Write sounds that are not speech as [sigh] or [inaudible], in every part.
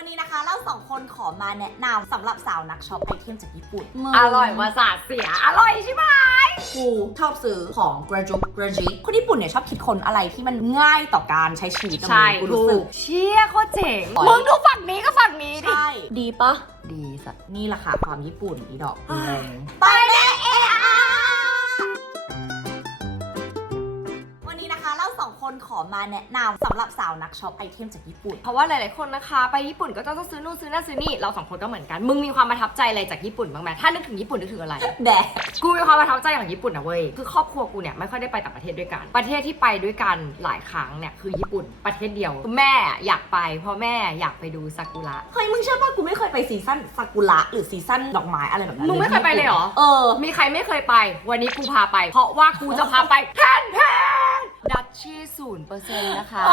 ันนี้นะคะ เราสองคนขอมาแนะนำสำหรับสาวนักช็อปไอเทมจากญี่ปุ่นออร่อยมาสาเสียอร่อยใช่ไหมกูชอบซื้อของกระจุกกระจิ คนญี่ปุ่นเนี่ยชอบคิดคนอะไรที่มันง่ายต่อการใช้ชีวิตใช่รู้สึกเชี่ยโคเจ๋ง มึงดูฝั่งนี้ก็ฝั่งนี้ดิใช่ดีปะดีสัตว์นี่แหละค่ะ ความญี่ปุ่นอีดอกไปนขอมาแนะนําสําหรับสาวนักช็อป ไอเทม จากญี่ปุ่นเพราะว่าหลาย ๆ คนนะคะไปญี่ปุ่นก็จะต้องซื้อนู่นซื้อนั่นซื้อนี่เราสองคนก็เหมือนกัน มึงมีความประทับใจอะไรจากญี่ปุ่นบ้างไหมถ้านึกถึงญี่ปุ่นนึกถึงอะไรแบกกูมีความประทับใจอย่างญี่ปุ่นนะเว้ยคือครอบครัวกูเนี่ยไม่ค่อยได้ไปต่างประเทศด้วยกัน ประเทศที่ไปด้วยกันหลายครั้งเนี่ยคือญี่ปุ่นประเทศเดียวแม่อยากไปเพราะแม่อยากไปดูซากุระเฮ้ยมึงเชื่อป่ะกูไม่เคยไปซีซั่นซากุระหรือซีซั่นดอกไม้อะไรแบบนั้นมึงไม่เคยไปเลยเหรอเออมีใครไม่เคยไป วันนี้กูพาไป เพราะว่ากูจะพาไปแทนแทดัชชี่ศูนย์เปอร์เซ็นต์นะคะ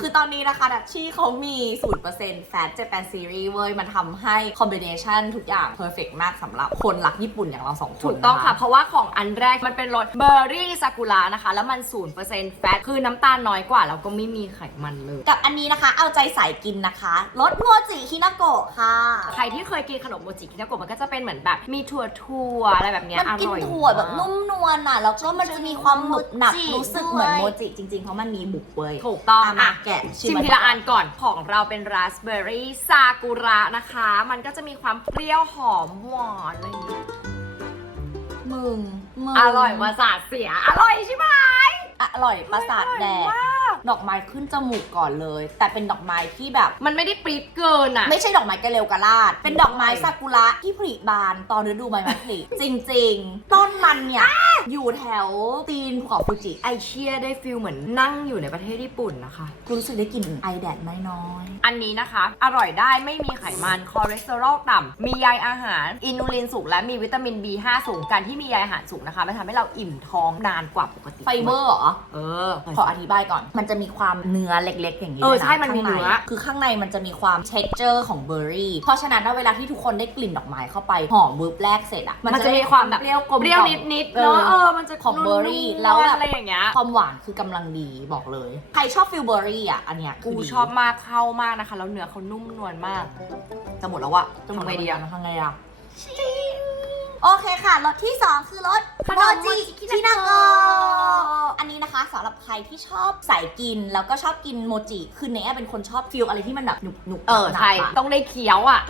คือตอนนี้นะคะดัชชี่เขามีศูนย์เปอร์เซ็นต์แฟชั่นแปนซีรีส์เว้ย มันทําให้คอมบิเนชันทุกอย่างเพอร์เฟกมากสําหรับคนรักญี่ปุ่นอย่างเราสองคนถูกต้องค่ะเพราะว่าของอันแรกมันเป็นรสเบอร์รี่ซากุระนะคะ แล้วมันศูนย์เปอร์เซ็นต์แฟคือน้ําตาลน้อยกว่า แล้วก็ไม่มีไขมันเลย กับอันนี้นะคะเอาใจสายกินนะคะรสโมจิฮินาโกะค่ะ ใครที่เคยกินขนมโมจิฮินาโกะมันก็จะเป็นเหมือนแบบมีถั่วถั่วอะไรแบบเนี้ยมันกินถั่วแบบนุ่มนวลอ่ะแล้วก็มันจะมีความหนักรู้สึกเหมือนโมจิจริง ๆ เพราะมันมีบุกเวยถูกต้อง อ่ะแกะชิมทีละอันก่อน ของเราเป็นราสเบอร์รี่ซากุระนะคะ มันก็จะมีความเปรี้ยวหอมหวานอะไ่างเงยมึง มึง อร่อยประสาทเสีย อร่อยใช่ไหม อร่อยประสาทแดกดอกไม้ขึ้นจมูกก่อนเลย แต่เป็นดอกไม้ที่แบบ มันไม่ได้ปริดเกินอะไม่ใช่ดอกไม้กะเลวกะลาด เป็นดอกไม้ซากุระที่ผลิบานตอนฤดูใบไม้ผลิ จริงๆตมันเนี่ย อยู่แถวตีนภูเขาฟูจิไอเชียได้ฟิลเหมือน นั่งอยู่ในประเทศญี่ปุ่นนะคะรู้สึกได้กลิ่นไอแดดไม่น้อย อันนี้นะคะ อร่อยได้ไม่มีไขมัน คอเลสเตอรอลต่ํา มีใยอาหารอินูลินสูงและมีวิตามิน B5 สูงการที่มีใยอาหารสูงนะคะมันทำให้เราอิ่มท้องนานกว่าปกติ ไฟเบอร์เหรอเออขออธิบายก่อนมันจะมีความเนื้อเล็กๆอย่างนี้เออใช่มันมีเนื้อคือข้างในมันจะมีความเช็เจอร์ของเบอร์รี่เพราะฉะนั้นเวลาที่ทุกคนได้กลิ่นดอกไม้เข้าไปหอมบุ๊บแรกเสร็จอะมันจะมีความแบบเปรี้ยวกลมเปรี้ยวนิดนิดเนาะเออ มันจะของเบอร์รี่ แล้วอะไรอย่างเงี้ย ความหวานคือกําลังดีบอกเลย ใครชอบฟิลเบอร์รี่อ่ะ อันเนี้ยกูชอบมากเข้ามากนะคะ แล้วเนื้อเขานุ่มนวลมากจะหมดแล้วอะทำไงดีอะทำไงอะโอเคค่ะรถที่ 2 คือรถโมจิคินาโกอันนี้นะคะสำหรับใครที่ชอบใส่กิน แล้วก็ชอบกินโมจิ คือเนี่ยเป็นคนชอบฟิลอะไรที่มันแบบหนุบๆเออ ใช่ ต้องได้เคี้ยวอ่ะ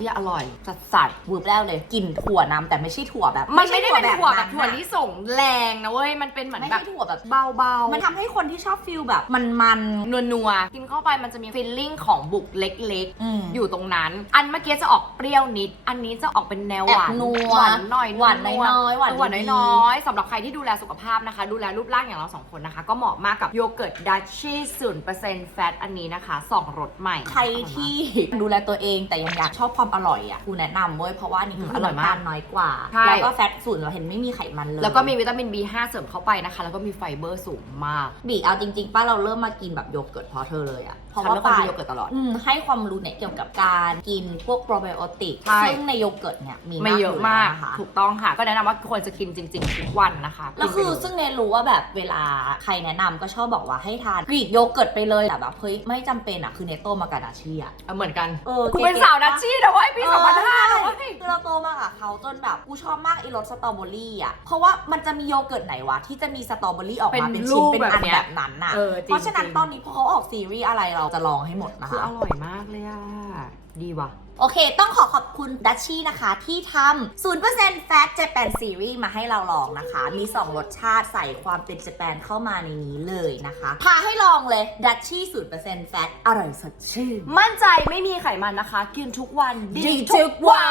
เนี่ยอร่อยสัดสัดวูบแล้วเลยกลิ่นถั่วน้ำแต่ไม่ใช่ถั่วแบบไม่ได้เป็นถั่วแบบถั่วลิสงแรงนะเว้ยมันเป็นเหมือนแบบไม่ใช่ถั่วแบบเบา ๆ มันทําให้คนที่ชอบฟิลแบบมันๆนัวนักินเข้าไปมันจะมีฟิลลิ่งของบุกเล็กๆอยู่ตรงนั้น อันเมื่อกี้จะออกเปรี้ยวนิด อันนี้จะออกเป็นแนวหวานหนัวหน่อยหวานน้อยหวานน้อยสำหรับใครที่ดูแลสุขภาพนะคะ ดูแลรูปร่างอย่างเราสองคนนะคะ ก็เหมาะมากกับโยเกิร์ตดัชชี่ศูนย์เปอร์เซ็นต์แฟตอันนี้นะคะสองรสใหม่ ใครที่ดูแลตัวเองแต่ยังอยากชอบความอร่อยอ่ะกูแนะนำเว้ยเพราะว่านี่คืออร่อยมากน้อยกว่าแล้วก็แฟตสูงเราเห็นไม่มีไขมันเลยแล้วก็มีวิตามิน B5 เสริมเข้าไปนะคะแล้วก็มีไฟเบอร์สูงมากบีเอาจริงๆป้าเราเริ่มมากินแบบโยเกิร์ตพอเธอเลยอ่ะเพราะว่าป้าโยเกิร์ตตลอดให้ความรู้เนี่ยเกี่ยวกับการกินพวกโปรไบโอติกซึ่งในโยเกิร์ตเนี่ยมีมากเยอะมากค่ะถูกต้องค่ะ ก็แนะนำว่าควรจะกินจริงๆทุกวันนะคะแล้วคือซึ่งเนรู้ว่าแบบเวลาใครแนะนําก็ชอบบอกว่าให้ทานบีโยเกิร์ตไปเลยแต่แบบเฮ้ยไม่จําเป็นอ่ะคือเนโตมากาดาชีอ่ะเหมือนกันเออคุณเป็นสาวดาชีนะโอ้ยปีสองพันห้าเลยคือเราโตมากับเขาจนแบบ กูชอบมากไอรสสตรอเบอรี่อ่ะเพราะว่ามันจะมีโยเกิร์ตไหนวะ ที่จะมีสตรอเบอรี่ออกมาเป็นชิ้นเป็นอันแบบนั้นน่ะเพราะฉะนั้นตอนนี้พอเขาออกซีรีส์อะไรเราจะลองให้หมดนะคะอร่อยมากเลยอ่ะ ดีว่ะโอเค ต้องขอขอบคุณดัชชี่นะคะ ที่ทำ0% Fat แฟตเจแปนซีรีส์มาให้เราลองนะคะ มี 2รสชาติใส่ความเป็นเจแปนเข้ามาในนี้เลยนะคะ พาให้ลองเลยดัชชี่0%แฟตอร่อยสดชื่น มั่นใจไม่มีไขมันนะคะ กินทุกวันดีทุกวั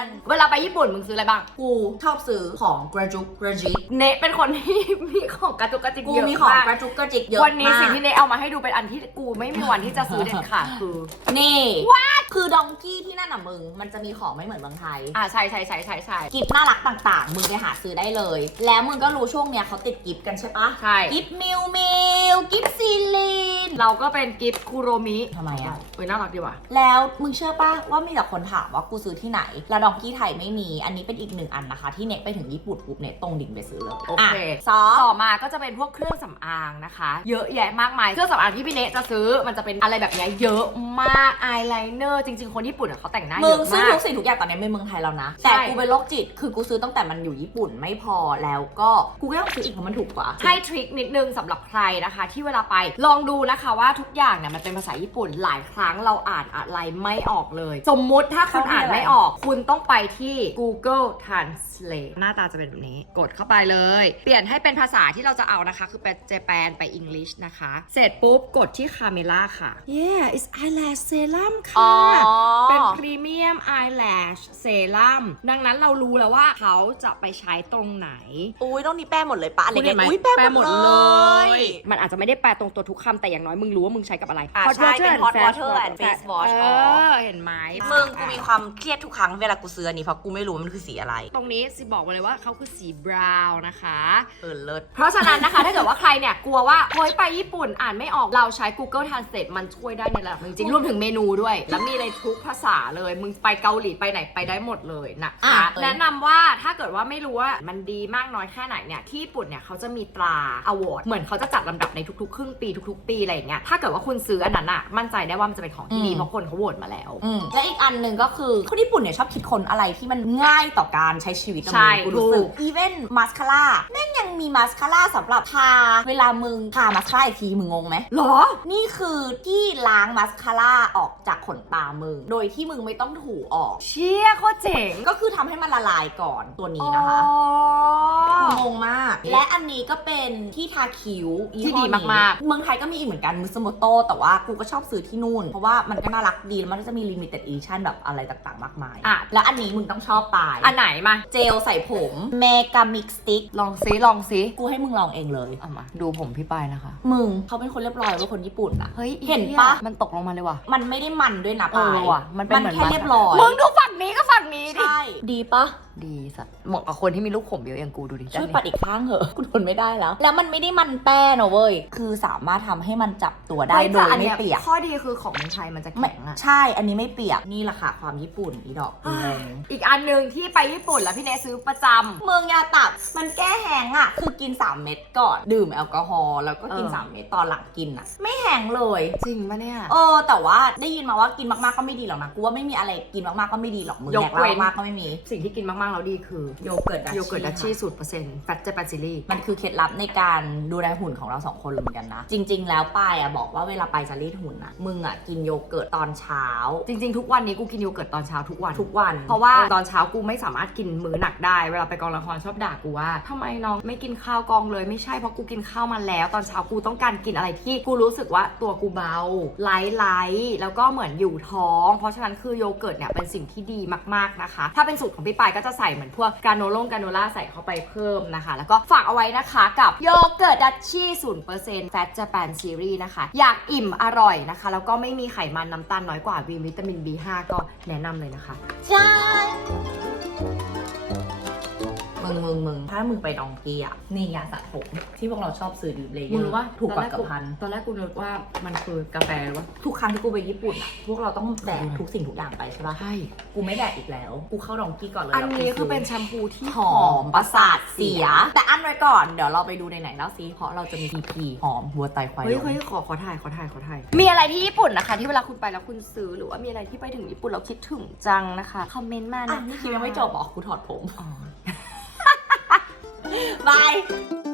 น เวลาไปญี่ปุ่นมึงซื้ออะไรบ้าง กูชอบซื้อของกระจุกกระจิก เนเป็นคนที่มีของกระจุกกระจิกเยอะมากกูมีของกระจุกกระจิกเยอะวันนี้สิ่งที่เนเอามาให้ดูเป็นอันที่กูไม่มีวันที่จะซื้อเด็ดขาดคือนี่ว้าคือดองี้ที่นั่นอ่ะมึงมันจะมีของไม่เหมือนเมืองไทย อ่าใช่ใช่ใช่ใช่ใช่กิฟต์น่ารักต่าง ๆ มึงไปหาซื้อได้เลย แล้วมึงก็รู้ช่วงเนี้ยเขาติดกิฟต์กันใช่ปะใช่กิฟต์มิวมิวกิฟต์ซีลีนเราก็เป็นกิฟต์คูโรมิทำไมอ่ะเอ้ยน่ารักดีว่ะ แล้วมึงเชื่อปะว่ามีแต่คนถามว่ากูซื้อที่ไหน แล้วดองกี้ไทยไม่มี อันนี้เป็นอีกหนึ่งอันนะคะ ที่เน็ตไปถึงญี่ปุ่นปุ๊บเน็ตตรงดิ่งไปซื้อเลยโอเคซอต่อมาก็จะเป็นพวกเครื่องสำอางนะคะ เยอะแยะมากมาย เครื่องสำอางที่พี่เนจะซื้อมันจะเป็นอะไรแบบนี้เยอะมากอายไลเนอร์จริง ๆคนที่่ปุ่นเขาแต่งหน้าเยอะมากมึงซื้อทุกสิ่งทุกอย่างตอนนี้เป็นเมืองไทยแล้วนะ แต่กูเป็นโรคจิตคือกูซื้อตั้งแต่มันอยู่ญี่ปุ่นไม่พอแล้วก็กูก็ต้องซื้ออีกเพราะมันถูกกว่า ให้ทริคนิดนึงสําหรับใครนะคะที่เวลาไปลองดูนะคะว่า ทุกอย่างเนี่ยมันเป็นภาษาญี่ปุ่นหลายครั้งเราอ่านอะไรไม่ออกเลย สมมุติถ้าคุณอ่านไม่ออก คุณต้องไปที่ Google Translate หน้าตาจะเป็นแบบนี้ กดเข้าไปเลย เปลี่ยนให้เป็นภาษาที่เราจะเอานะคะ คือไปเจแปนไปอังกฤษนะคะ เสร็จปุ๊บกดที่คาเมล่าค่ะ yeah it's eyelash serum ค่ะป็นพรีเมียมไอแลชเซรั่มดังนั้นเรารู้แล้วว่าเขาจะไปใช้ตรงไหน อุ้ยต้องนี่แป้หมดเลยปะอะไรเงี้ยอุ้ยแป้หมดเลย มันอาจจะไม่ได้แป้ตรงตัวทุกคำแต่อย่างน้อยมึงรู้ว่ามึงใช้กับอะไรพอใช้เป็นพอเทอร์แอนด์เฟสบอชเออเห็นไหม มึงกูมีความเครียดทุกครั้งเวลากูซื้ออันี้เพราะกูไม่รู้มันคือสีอะไร ตรงนี้สิบอกมาเลยว่าเขาคือสีบราวน์นะคะเออเลิศ เพราะฉะนั้นนะคะถ้าเกิดว่าใครเนี่ยกลัวว่าเฮยไปญี่ปุ่นอ่านไม่ออกเราใช้ Google Translate มันช่วยได้ในระดับจริงรวมถึงเมนูด้วยแล้วมีอะไรทุกภาษาเลย มึงไปเกาหลีไปไหนไปได้หมดเลยนะคะแนะนําว่าถ้าเกิดว่าไม่รู้ว่ามันดีมากน้อยแค่ไหนเนี่ยที่ญี่ปุ่นเนี่ยเขาจะมีตราอวอร์ดเหมือนเขาจะจัดลําดับ ในทุกๆครึ่งปีทุกๆปีอะไรเงี้ยถ้าเกิดว่าคุณซื้ออันนั้นอ่ะมั่นใจได้ว่ามันจะเป็นของที่ดี เพราะคน เขาโหวตมาแล้วและอีกอันหนึ่งก็คือคนญี่ปุ่นเนี่ยชอบคิดคนอะไรที่มันง่ายต่อการใช้ชีวิตใช่คุณรู้สึกอีเวนต์มาสคาร่าแม่งยังมีมาสคาร่าสำหรับทาเวลามึงทามาสคาร่าอีกทีมึงงงไหมหรอ นี่คือที่ล้างมาสคาร่าออกจากขนตามึงโดยที่มึงไม่ต้องถูออก เชี่ยโคตรเจ๋ง ก็คือทําให้มันละลายก่อนตัวนี้นะคะงงมาก และอันนี้ก็เป็นที่ทาคิ้วที่ดีมากๆ เมืองไทยก็มีอีกเหมือนกันมูสโมโตแต่ว่ากูก็ชอบซื้อที่นู่น เพราะว่ามันก็น่ารักดี แล้วมันก็จะมีลิมิเต็ดอีชั่น แบบอะไรต่างๆมากมาย อ่ะ แล้วอันนี้มึงต้องชอบตายอันไหนมา เจลใส่ผม เมกามิกสติกลองซิลองซิกูให้มึงลองเองเลยเอามาดูผมพี่ปายนะคะมึงเขาเป็นคนเรียบร้อยเป็นคนญี่ปุ่นอะเฮ้ยเห็นปะมันตกลงมาเลยว่ะมันไม่ได้มันด้วยนะปายมันเป็นมันแค่เรียบร้อยมึงดูฝันี้ก็ฝั่งนี้ดิ ใช่ ดีปะดีสัตว์เหมาะกับคนที่มีลูกขมเบียวอย่างกูดูดิช่วยปัดอีกข้างเหอะกูทนไม่ได้แล้ว แล้วมันไม่ได้มันแป้นะเว้ย คือสามารถทําให้มันจับตัวได้โดยไม่เปียกข้อดีคือของมไทยมันจะแข็งอะใช่ อันนี้ไม่เปียก นี่แหละค่ะ ความญี่ปุ่นอีดอกอีกอันหนึ่งที่ไปญี่ปุ่นแล้วพี่เนซื้อประจําเมืองยาตับมันแก้แห้งอะคือกิน 3 เม็ดก่อนดื่มแอลกอฮอล์แล้วก็กิน 3 เม็ดตอนหลังกินอะไม่แห้งเลย จริงปะเนี่ย เออแต่ว่าได้ยินมาว่ากินมากๆก็ไม่ดีหรอกนะกูว่าไม่มีอะไรกินมากๆก็ไม่ดีหรอกมึงอยกมากก็ไม่มี สิ่งที่กินมากๆ แล้วดีคือโยเกิร์ตโยเกิร์ตดัชชี่สูตรเปอร์เซ็นต์แฟตเจร์ปาซิลี่มันคือเคล็ดลับในการดูแลหุ่นของเราสองคนเหมือนกันนะ จริงๆแล้วป้ายอ่ะบอกว่าเวลาไปจะรีดหุ่นอ่ะมึงอ่ะกินโยเกิร์ตตอนเช้า จริงๆทุกวันนี้กูกินโยเกิร์ตตอนเช้าทุกวันทุกวัน เพราะว่าตอนเช้ากูไม่สามารถกินมื้อหนักได้เวลาไปกองละครชอบด่ากูว่าทําไมน้องไม่กินข้าวกองเลยไม่ใช่เพราะกูกินข้าวมาแล้ว ตอนเช้ากูต้องการกินอะไรที่กูรู้สึกว่าตัวกูเบาไลท์ไลท์แล้วก็เหมือนอยู่ท้อง เพราะฉะนั้นคือโยเกิร์ตเนี่ยเป็นสิ่งที่ดีมาก ๆ นะคะ ถ้าเป็นสูตรของพี่ปายก็จะใส่เหมือนพวกกาโนโลงกาโนล่าใส่เข้าไปเพิ่มนะคะ แล้วก็ฝากเอาไว้นะคะกับโยเกิร์ตดัชชี่ศูนย์์เเปอรซ็0%แฟตเจแปนซีรีส์นะคะ อยากอิ่มอร่อยนะคะ แล้วก็ไม่มีไขมันน้ำตาลน้อยกว่าวีวิตามิน B5 ก็แนะนำเลยนะคะใช่ึงมึงมึงถ้ามึงไปดองพีอะนี่ยาสระผม ที่พวกเราชอบซื้อดเลยมึงรู้ว่าถูกกว่ากับพันตอนแรกกูนึกว่ามันคือกาแฟวะทุกครั้งที่กูไปญี่ปุ่นอะพวกเราต้องแดกทุกสิ่งทุกอย่างไปใช่ป่ะ ใช่ กูไม่แดกอีกแล้ว กูเข้าดองพีก่อนเลยอันนี้คือเป็นแชมพูที่หอมประสาทเสีย แต่อันไว้ก่อน เดี๋ยวเราไปดูในไหนแล้วซีเพราะเราจะมีดีพีหอมหัวไตไฟเฮ้ยเฮ้ยขอขอถ่ายขอถ่ายขอถ่ายมีอะไรที่ญี่ปุ่นนะคะที่เวลาคุณไปแล้วคุณซื้อหรือว่ามีอะไรที่ไปถึงญี่ปุ่นเราคิดถึงจังนะคะคอมเมนต์มาน่ยคิดยังไม่จบบอกกูถอดผม [laughs] Bye.